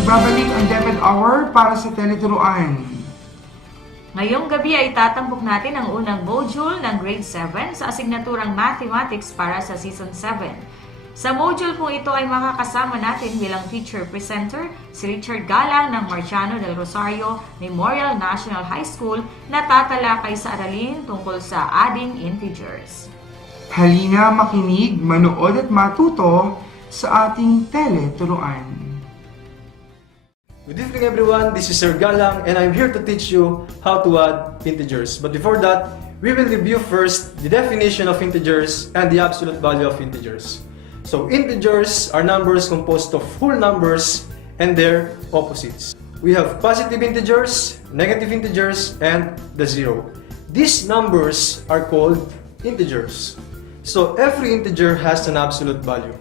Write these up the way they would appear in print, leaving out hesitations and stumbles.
Nagbabalik ang DepED Hour para sa Tele-Turuan. Ngayong gabi ay tatampok natin ang unang module ng Grade 7 sa asignaturang Mathematics para sa Season 7. Sa module po ito ay makakasama natin bilang teacher presenter si Richard Galang ng Marciano del Rosario Memorial National High School na tatalakay sa aralin tungkol sa adding integers. Halina makinig, manood at matuto sa ating Tele-Turuan. Good evening everyone, this is Sir Galang and I'm here to teach you how to add integers. But before that, we will review first the definition of integers and the absolute value of integers. So integers are numbers composed of whole numbers and their opposites. We have positive integers, negative integers, and the zero. These numbers are called integers. So every integer has an absolute value.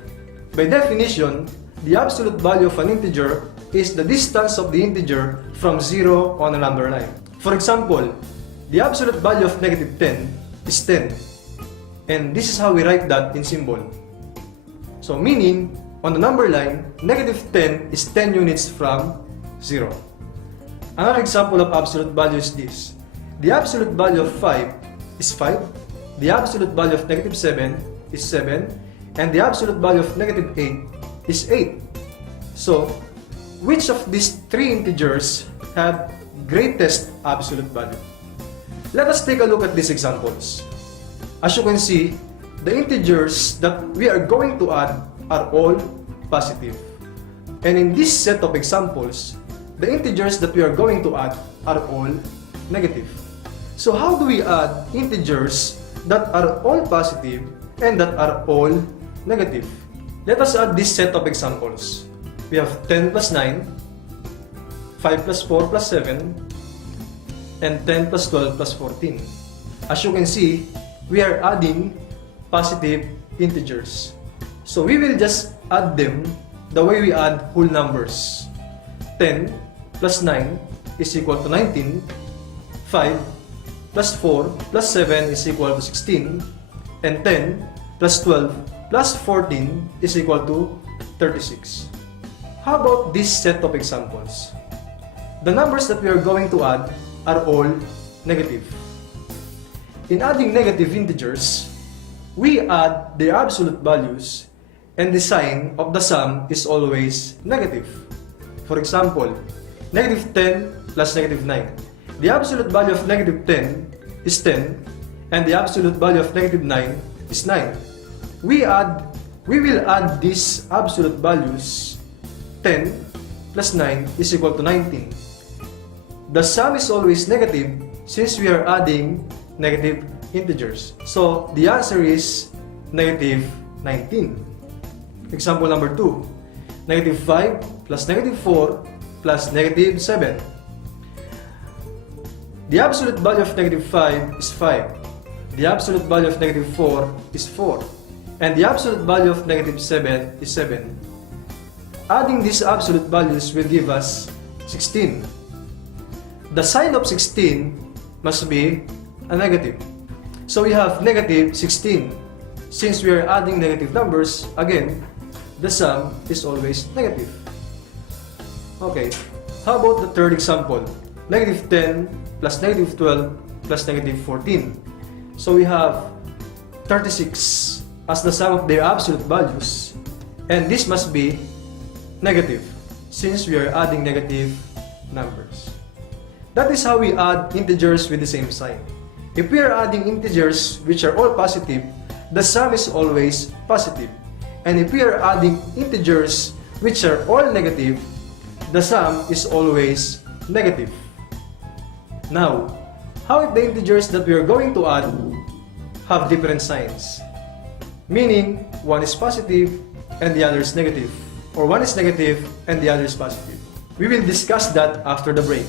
By definition, the absolute value of an integer is the distance of the integer from 0 on a number line. For example, the absolute value of negative 10 is 10. And this is how we write that in symbol. So meaning, on the number line, negative 10 is 10 units from 0. Another example of absolute value is this. The absolute value of 5 is 5. The absolute value of negative 7 is 7. And the absolute value of negative 8 is 8. So, which of these three integers have greatest absolute value? Let us take a look at these examples. As you can see, the integers that we are going to add are all positive. And in this set of examples, the integers that we are going to add are all negative. So how do we add integers that are all positive and that are all negative? Let us add this set of examples. We have 10 plus 9, 5 plus 4 plus 7, and 10 plus 12 plus 14. As you can see, we are adding positive integers. So we will just add them the way we add whole numbers. 10 plus 9 is equal to 19, 5 plus 4 plus 7 is equal to 16, and 10 plus 12 plus 14 is equal to 36. How about this set of examples? The numbers that we are going to add are all negative. In adding negative integers, we add their absolute values and the sign of the sum is always negative. For example, negative 10 plus negative 9. The absolute value of negative 10 is 10 and the absolute value of negative 9 is 9. We will add these absolute values. 10 plus 9 is equal to 19. The sum is always negative since we are adding negative integers. So the answer is negative 19. Example number 2. Negative 5 plus negative 4 plus negative 7. The absolute value of negative 5 is 5. The absolute value of negative 4 is 4. And the absolute value of negative 7 is 7. Adding these absolute values will give us 16. The sign of 16 must be a negative. So we have negative 16. Since we are adding negative numbers, again, the sum is always negative. Okay, how about the third example? Negative 10 plus negative 12 plus negative 14. So we have 36 as the sum of their absolute values. And this must be negative, since we are adding negative numbers. That is how we add integers with the same sign. If we are adding integers which are all positive, the sum is always positive. And if we are adding integers which are all negative, the sum is always negative. Now, how if the integers that we are going to add have different signs? Meaning, one is positive and the other is negative. Or one is negative and the other is positive. We will discuss that after the break.